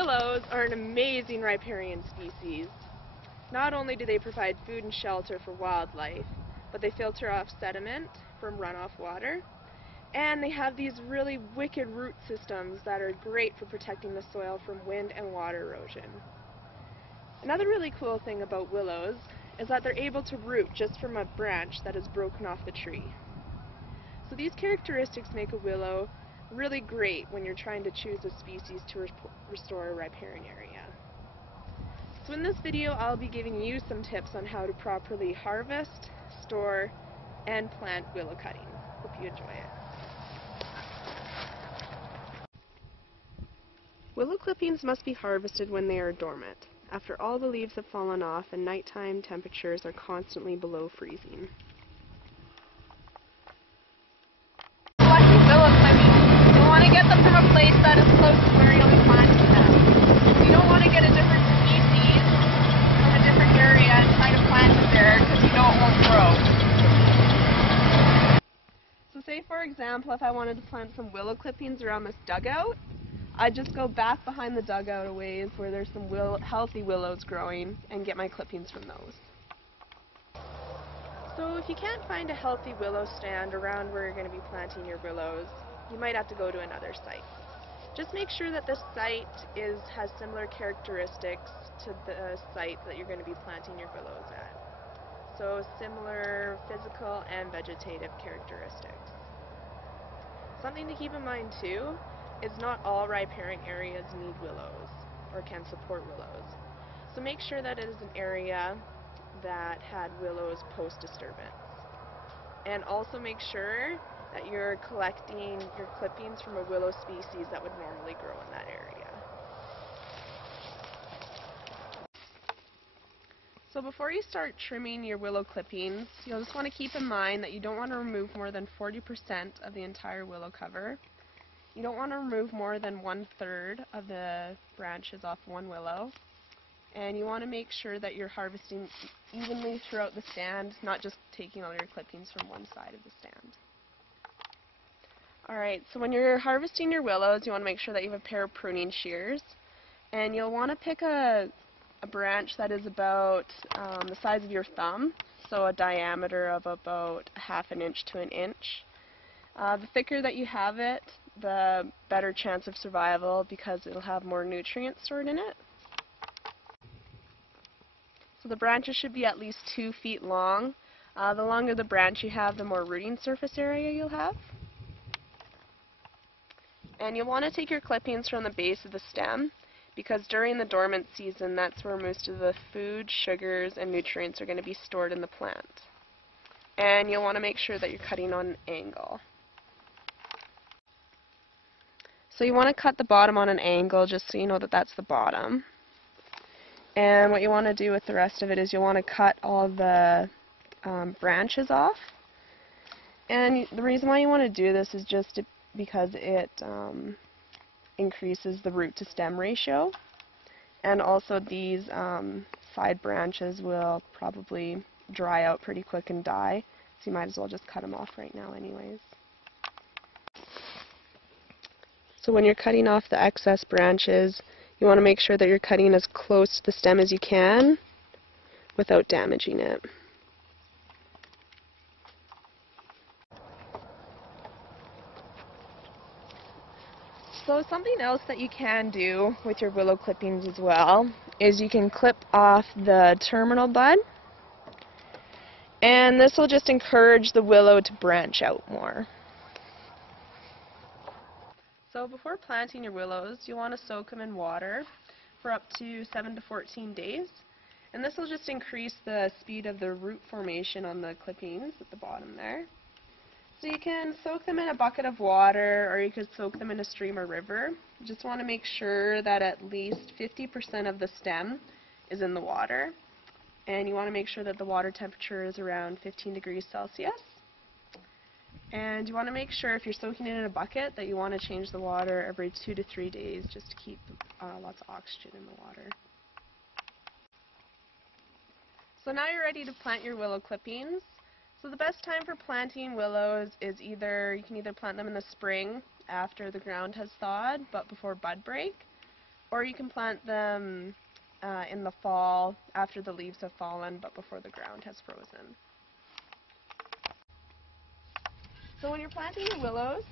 Willows are an amazing riparian species. Not only do they provide food and shelter for wildlife, but they filter off sediment from runoff water, and they have these really wicked root systems that are great for protecting the soil from wind and water erosion. Another really cool thing about willows is that they're able to root just from a branch that is broken off the tree. So these characteristics make a willow really great when you're trying to choose a species to restore a riparian area. So in this video, I'll be giving you some tips on how to properly harvest, store, and plant willow cuttings. Hope you enjoy it. Willow clippings must be harvested when they are dormant, after all the leaves have fallen off and nighttime temperatures are constantly below freezing. Selecting willow clippings, you want to get them from a place that is close to where you'll be planting them. You don't want to get a different species from a different area and try to plant it there because you know it won't grow. So say for example, if I wanted to plant some willow clippings around this dugout, I'd just go back behind the dugout a ways where there's some healthy willows growing and get my clippings from those. So if you can't find a healthy willow stand around where you're going to be planting your willows, you might have to go to another site. Just make sure that this site has similar characteristics to the site that you're going to be planting your willows at. So similar physical and vegetative characteristics. Something to keep in mind too is not all riparian areas need willows or can support willows. So make sure that it is an area that had willows post-disturbance. And also make sure that you're collecting your clippings from a willow species that would normally grow in that area. So before you start trimming your willow clippings, you'll just want to keep in mind that you don't want to remove more than 40% of the entire willow cover. You don't want to remove more than 1/3 of the branches off one willow. And you want to make sure that you're harvesting evenly throughout the stand, not just taking all your clippings from one side of the stand. Alright, so when you're harvesting your willows, you want to make sure that you have a pair of pruning shears. And you'll want to pick a branch that is about the size of your thumb, so a diameter of about 1/2 inch to 1 inch. The thicker that you have it, the better chance of survival because it'll have more nutrients stored in it. So the branches should be at least 2 feet long. The longer the branch you have, the more rooting surface area you'll have. And you'll want to take your clippings from the base of the stem because during the dormant season, that's where most of the food, sugars, and nutrients are going to be stored in the plant. And you'll want to make sure that you're cutting on an angle. So you want to cut the bottom on an angle just so you know that that's the bottom. And what you want to do with the rest of it is you want to cut all the branches off. And the reason why you want to do this is just because it increases the root to stem ratio. And also these side branches will probably dry out pretty quick and die. So you might as well just cut them off right now anyways. So when you're cutting off the excess branches, you want to make sure that you're cutting as close to the stem as you can without damaging it. So something else that you can do with your willow clippings as well is you can clip off the terminal bud, and this will just encourage the willow to branch out more. So before planting your willows, you want to soak them in water for up to 7 to 14 days. And this will just increase the speed of the root formation on the clippings at the bottom there. So you can soak them in a bucket of water, or you could soak them in a stream or river. You just want to make sure that at least 50% of the stem is in the water. And you want to make sure that the water temperature is around 15 degrees Celsius. And you want to make sure if you're soaking it in a bucket that you want to change the water every 2 to 3 days just to keep lots of oxygen in the water. So now you're ready to plant your willow clippings. So the best time for planting willows is you can either plant them in the spring after the ground has thawed but before bud break, Or you can plant them in the fall after the leaves have fallen but before the ground has frozen. So when you're planting your willows,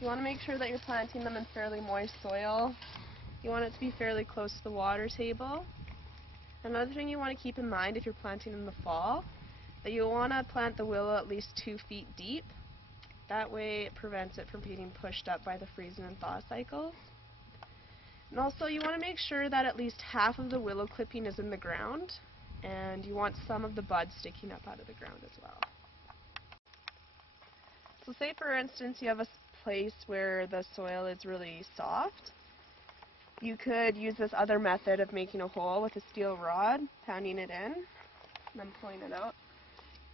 you want to make sure that you're planting them in fairly moist soil. You want it to be fairly close to the water table. Another thing you want to keep in mind if you're planting in the fall, that you want to plant the willow at least 2 feet deep. That way it prevents it from being pushed up by the freezing and thaw cycles. And also you want to make sure that at least half of the willow clipping is in the ground, and you want some of the buds sticking up out of the ground as well. So say for instance you have a place where the soil is really soft. You could use this other method of making a hole with a steel rod, pounding it in, and then pulling it out.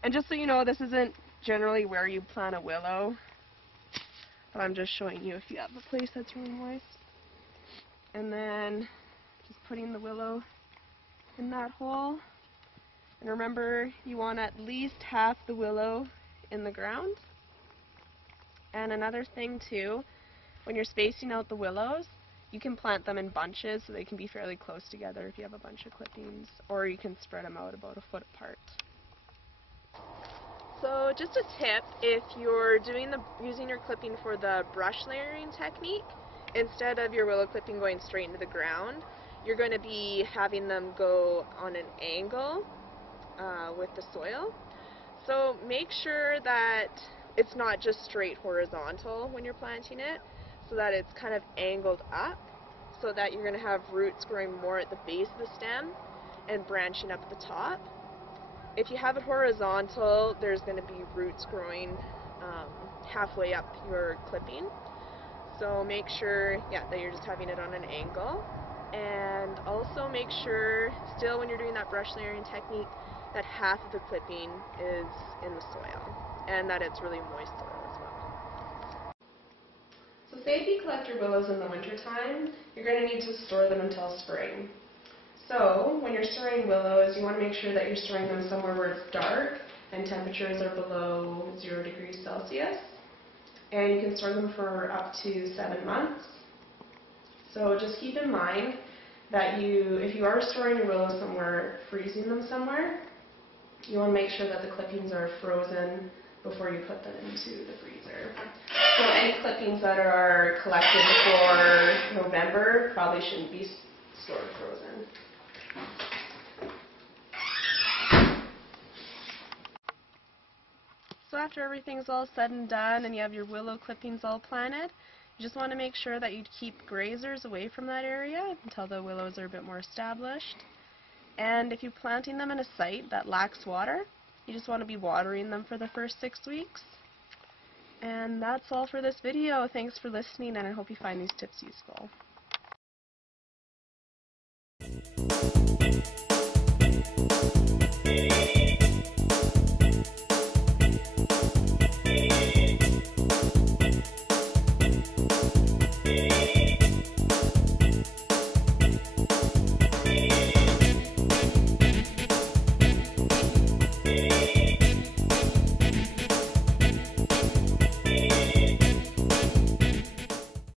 And just so you know, this isn't generally where you plant a willow, but I'm just showing you if you have a place that's really moist. And then just putting the willow in that hole. And remember, you want at least half the willow in the ground. And another thing too, when you're spacing out the willows, you can plant them in bunches so they can be fairly close together if you have a bunch of clippings, or you can spread them out about 1 foot apart. So just a tip, if you're using your clipping for the brush layering technique, instead of your willow clipping going straight into the ground, you're going to be having them go on an angle with the soil. So make sure that it's not just straight horizontal when you're planting it, so that it's kind of angled up, so that you're going to have roots growing more at the base of the stem and branching up at the top. If you have it horizontal, there's going to be roots growing halfway up your clipping. So make sure, that you're just having it on an angle. And also make sure, still when you're doing that brush layering technique, that half of the clipping is in the soil, and that it's really moist soil as well. So say if you collect your willows in the wintertime, you're going to need to store them until spring. So when you're storing willows, you want to make sure that you're storing them somewhere where it's dark and temperatures are below 0 degrees Celsius. And you can store them for up to 7 months. So just keep in mind that if you are storing your willows somewhere, freezing them somewhere, you want to make sure that the clippings are frozen before you put them into the freezer. So any clippings that are collected before November probably shouldn't be stored frozen. So after everything's all said and done and you have your willow clippings all planted, you just want to make sure that you keep grazers away from that area until the willows are a bit more established. And if you're planting them in a site that lacks water, you just want to be watering them for the first 6 weeks. And that's all for this video. Thanks for listening, and I hope you find these tips useful.